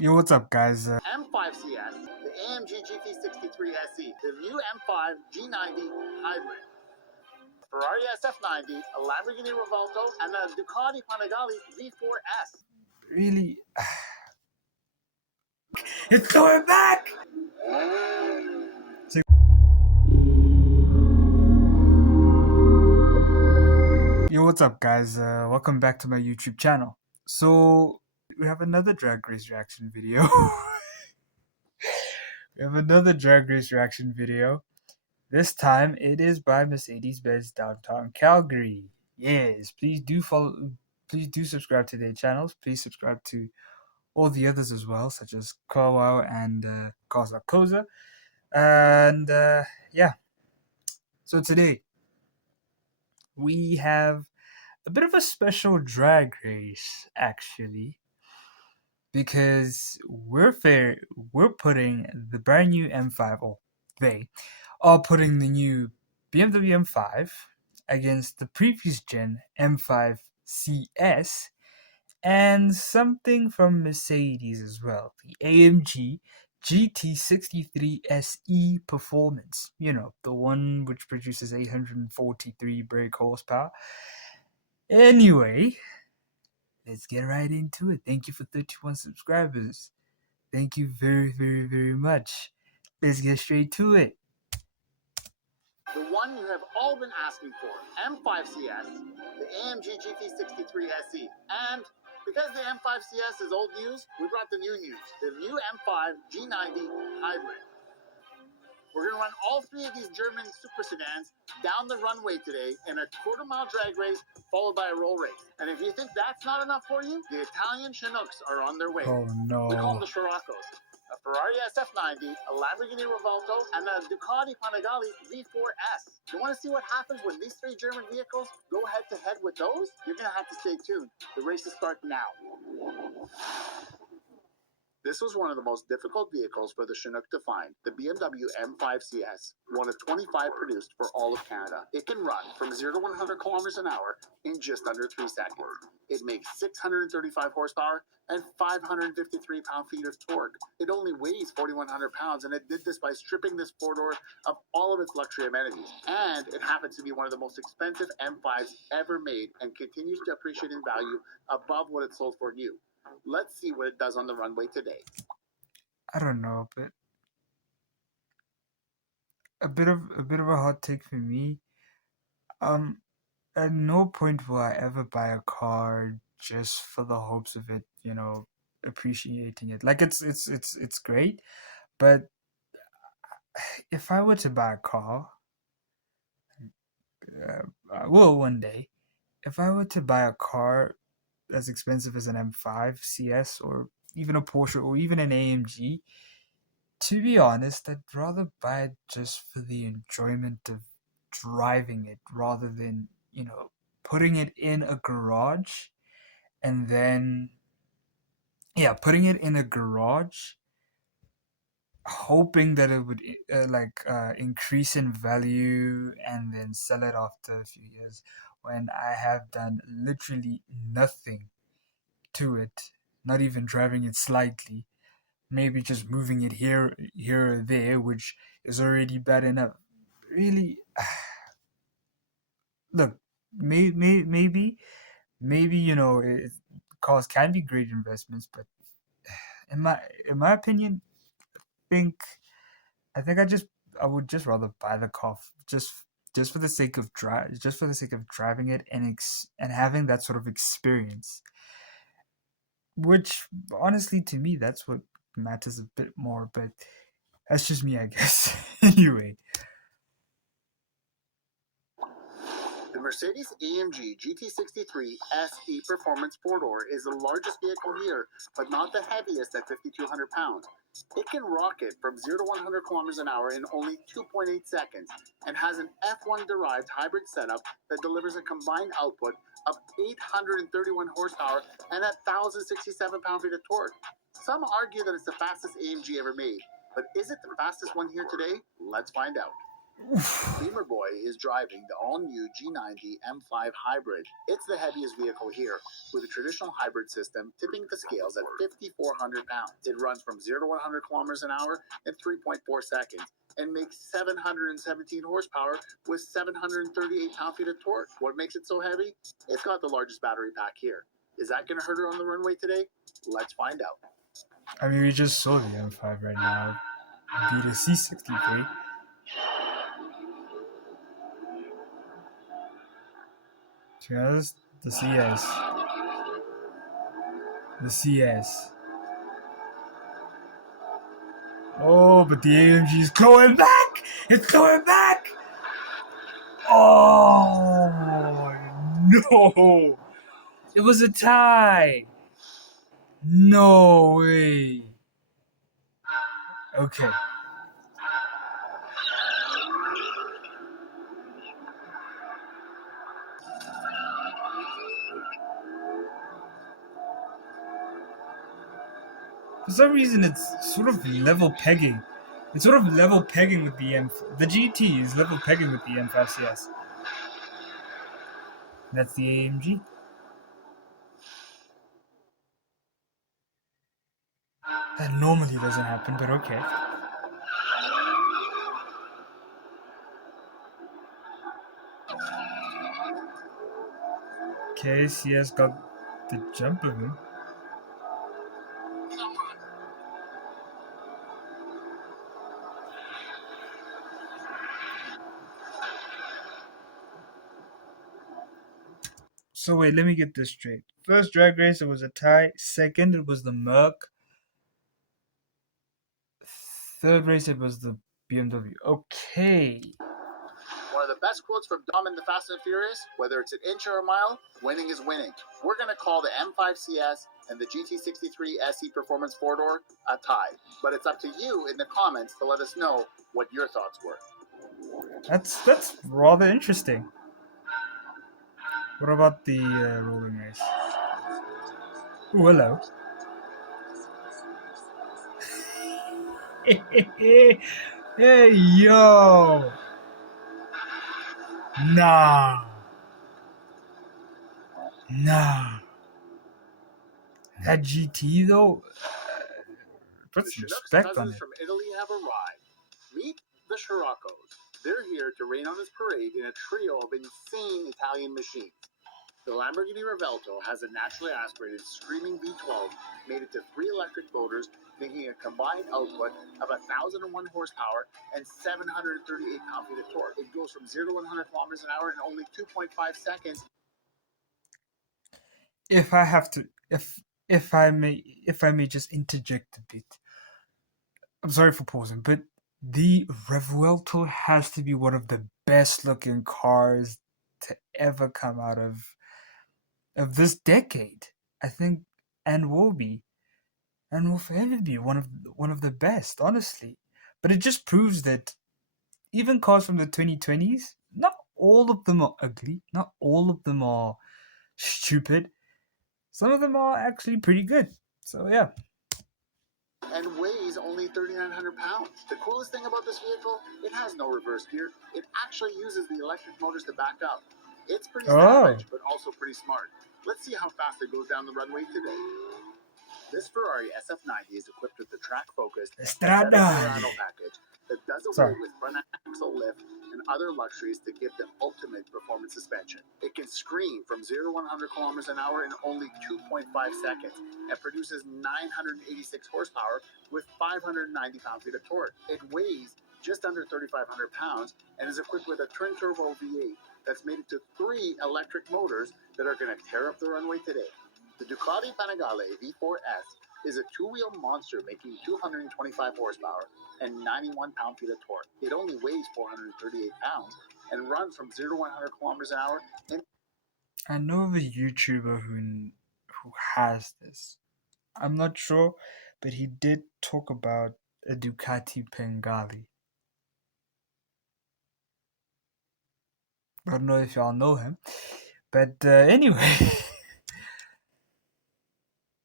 Yo, what's up, guys? M5CS, the AMG GT63 SE, the new M5 G90 hybrid, Ferrari SF90, a Lamborghini Revolto, and a Ducati Panigale V4S. Really? It's coming back! Yo, what's up, guys? Welcome back to my YouTube channel. So, we have another drag race reaction video. This time, it is by Mercedes-Benz Downtown Calgary. Yes, please do follow. Please do subscribe to their channels. Please subscribe to all the others as well, such as Kowau and Koza Koza. And yeah, so today we have a bit of a special drag race, actually, because we're putting the brand new M5, or they are putting the new BMW M5 against the previous gen M5CS and something from Mercedes as well, the AMG GT63 SE Performance. You know, the one which produces 843 brake horsepower. Anyway, let's get right into it. Thank you for 31 subscribers. Thank you very, very, very much. Let's get straight to it. The one you have all been asking for, M5CS, the AMG GT63 SE, and because the M5CS is old news, we brought the new news, the new M5 G90 hybrid. We're going to run all three of these German super sedans down the runway today in a quarter-mile drag race, followed by a roll race. And if you think that's not enough for you, the Italian Chinooks are on their way. Oh We call them no. the Scirocco's. A Ferrari SF90, a Lamborghini Revolto, and a Ducati Panigale V4S. You want to see what happens when these three German vehicles go head-to-head with those? You're going to have to stay tuned. The races start now. This was one of the most difficult vehicles for the Chinook to find, the BMW M5CS, one of 25 produced for all of Canada. It can run from 0 to 100 kilometers an hour in just under 3 seconds. It makes 635 horsepower and 553 pound-feet of torque. It only weighs 4,100 pounds, and it did this by stripping this four-door of all of its luxury amenities. And it happens to be one of the most expensive M5s ever made and continues to appreciate in value above what it sold for new. Let's see what it does on the runway today. I don't know, but a bit of a hot take for me. At no point will I ever buy a car just for the hopes of it, appreciating it. Like it's great, but if I were to buy a car, I will one day. If I were to buy a car as expensive as an M5 CS or even a Porsche or even an AMG, to be honest, I'd rather buy it just for the enjoyment of driving it rather than, putting it in a garage and then, putting it in a garage, hoping that it would increase in value and then sell it after a few years when I have done literally nothing to it, not even driving it slightly, maybe just moving it here or there, which is already bad enough. Really, look, maybe cars can be great investments, but in my opinion, I think I would just rather buy the car just for the sake of driving it and having that sort of experience. Which honestly, to me, that's what matters a bit more. But that's just me, I guess. Anyway. The Mercedes-AMG GT63 SE Performance 4-door is the largest vehicle here, but not the heaviest at 5,200 pounds. It can rocket from 0 to 100 kilometers an hour in only 2.8 seconds and has an F1-derived hybrid setup that delivers a combined output of 831 horsepower and 1,067 pound-feet of torque. Some argue that it's the fastest AMG ever made, but is it the fastest one here today? Let's find out. Beamer Boy is driving the all-new G90 M5 Hybrid. It's the heaviest vehicle here, with a traditional hybrid system tipping the scales at 5,400 pounds. It runs from 0 to 100 kilometers an hour in 3.4 seconds and makes 717 horsepower with 738 pound-feet of torque. What makes it so heavy? It's got the largest battery pack here. Is that going to hurt her on the runway today? Let's find out. I mean, we just saw the M5 right now beat a C63. To be honest, the CS. The CS. Oh, but the AMG is going back! It's going back! Oh, no! It was a tie! No way! Okay. For some reason, it's sort of level pegging. It's sort of level pegging with the The GT is level pegging with the M5CS. That's the AMG. That normally doesn't happen, but okay. Okay, CS got the jump of him. So wait, let me get this straight. First drag race, it was a tie. Second, it was the Merc. Third race, it was the BMW. Okay. One of the best quotes from Dom in the Fast and Furious, whether it's an inch or a mile, winning is winning. We're going to call the M5CS and the GT63 SE Performance 4-door a tie. But it's up to you in the comments to let us know what your thoughts were. That's rather interesting. What about the rolling race? Ooh, hello. Hey, yo! Nah. That GT, though, put The some Chinook's respect on cousins it. from Italy have arrived. Meet the Scirocco's. They're here to rain on this parade in a trio of insane Italian machines. The Lamborghini Revelto has a naturally aspirated screaming V12 mated to 3 electric motors, making a combined output of 1,001 horsepower and 738 pound-feet of torque. It goes from 0 to 100 kilometers an hour in only 2.5 seconds. If I have to, if I may just interject a bit. I'm sorry for pausing, but the Revuelto has to be one of the best looking cars to ever come out of this decade. I think, and will be, and will forever be one of the best, honestly. But it just proves that even cars from the 2020s, not all of them are ugly, not all of them are stupid. Some of them are actually pretty good. So yeah. And weighs only 3,900 pounds. The coolest thing about this vehicle, it has no reverse gear. It actually uses the electric motors to back up. It's pretty savage, but also pretty smart. Let's see how fast it goes down the runway today. This Ferrari SF90 is equipped with the track-focused Mercedes-AMG package that does away with front axle lift and other luxuries to give the ultimate performance suspension. It can scream from 0 to 100 kilometers an hour in only 2.5 seconds and produces 986 horsepower with 590 pound-feet of torque. It weighs just under 3,500 pounds and is equipped with a twin-turbo V8 that's mated to 3 electric motors that are going to tear up the runway today. The Ducati Panigale V4S is a 2-wheel monster making 225 horsepower and 91 pound-feet of torque. It only weighs 438 pounds and runs from 0 to 100 kilometers an hour. I know of a YouTuber who has this. I'm not sure, but he did talk about a Ducati Panigale. I don't know if y'all know him, but anyway.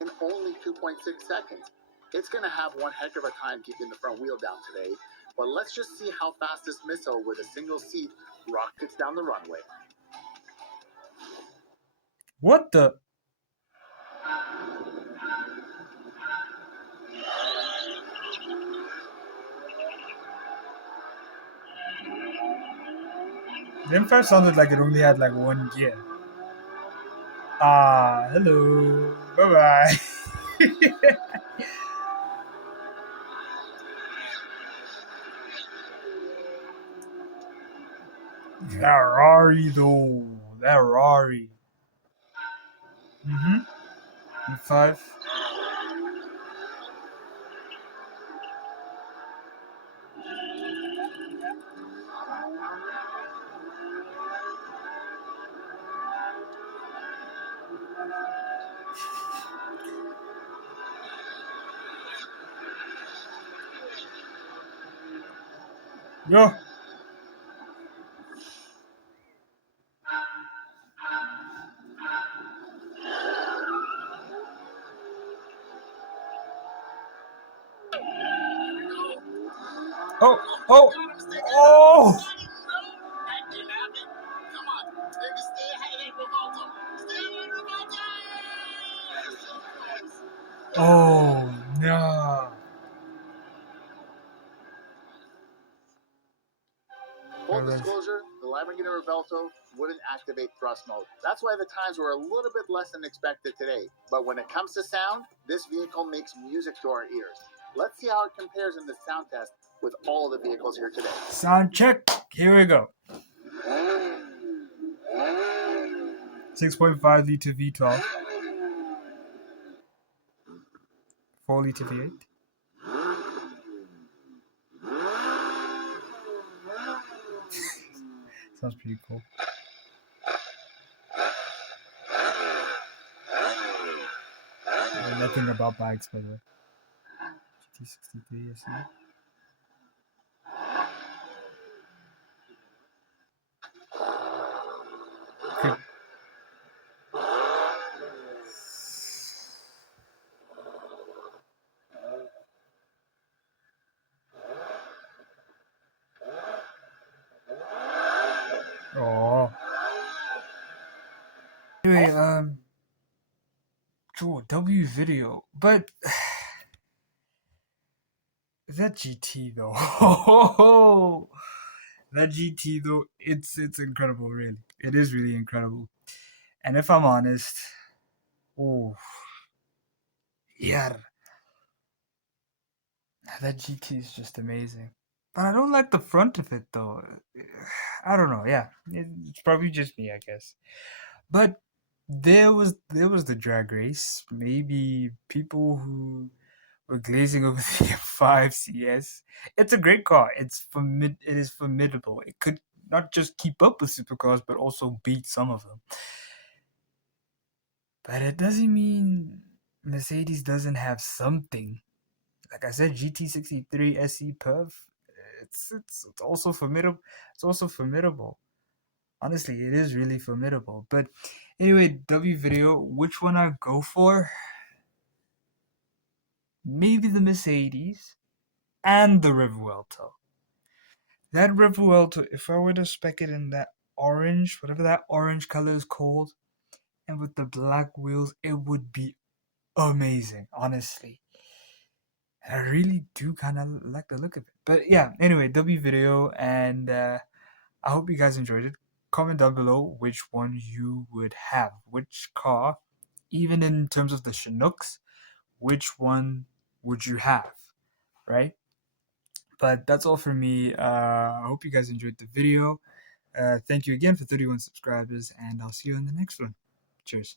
In only 2.6 seconds. It's going to have one heck of a time keeping the front wheel down today, But let's just see how fast this missile with a single seat rockets down the runway. What the? The M5 sounded like it only had like one gear. Ah, hello. Bye bye. That Rari though. That Rari. M5. Yo. Oh, oh, oh! Oh, no. Full disclosure, the Lamborghini Revelto wouldn't activate thrust mode. That's why the times were a little bit less than expected today. But when it comes to sound, this vehicle makes music to our ears. Let's see how it compares in the sound test with all the vehicles here today. Sound check. Here we go. 6.5 liter V12. 4 liter V8. Sounds pretty cool. I know nothing about bikes, by the way. GT63 SE. Okay. Oh. Anyway, W video, but that GT though, that GT though, it's incredible, really. It is really incredible. And if I'm honest, oh, yeah, that GT is just amazing. But I don't like the front of it though. I don't know. Yeah, it's probably just me, I guess. But there was the drag race. Maybe people who were glazing over the M5CS. It's a great car. It is formidable. It could not just keep up with supercars, but also beat some of them. But it doesn't mean Mercedes doesn't have something. Like I said, GT63 SE Perf. It's also formidable. It's also formidable. Honestly, it is really formidable. But anyway, W video, which one I go for? Maybe the Mercedes and the Revuelto. That Revuelto, if I were to spec it in that orange, whatever that orange color is called, and with the black wheels, it would be amazing, honestly. And I really do kind of like the look of it. But yeah, anyway, W video, and I hope you guys enjoyed it. Comment down below which one you would have, which car, even in terms of the Chinooks, which one would you have, right? But that's all for me. I hope you guys enjoyed the video. Thank you again for 31 subscribers, and I'll see you in the next one. Cheers.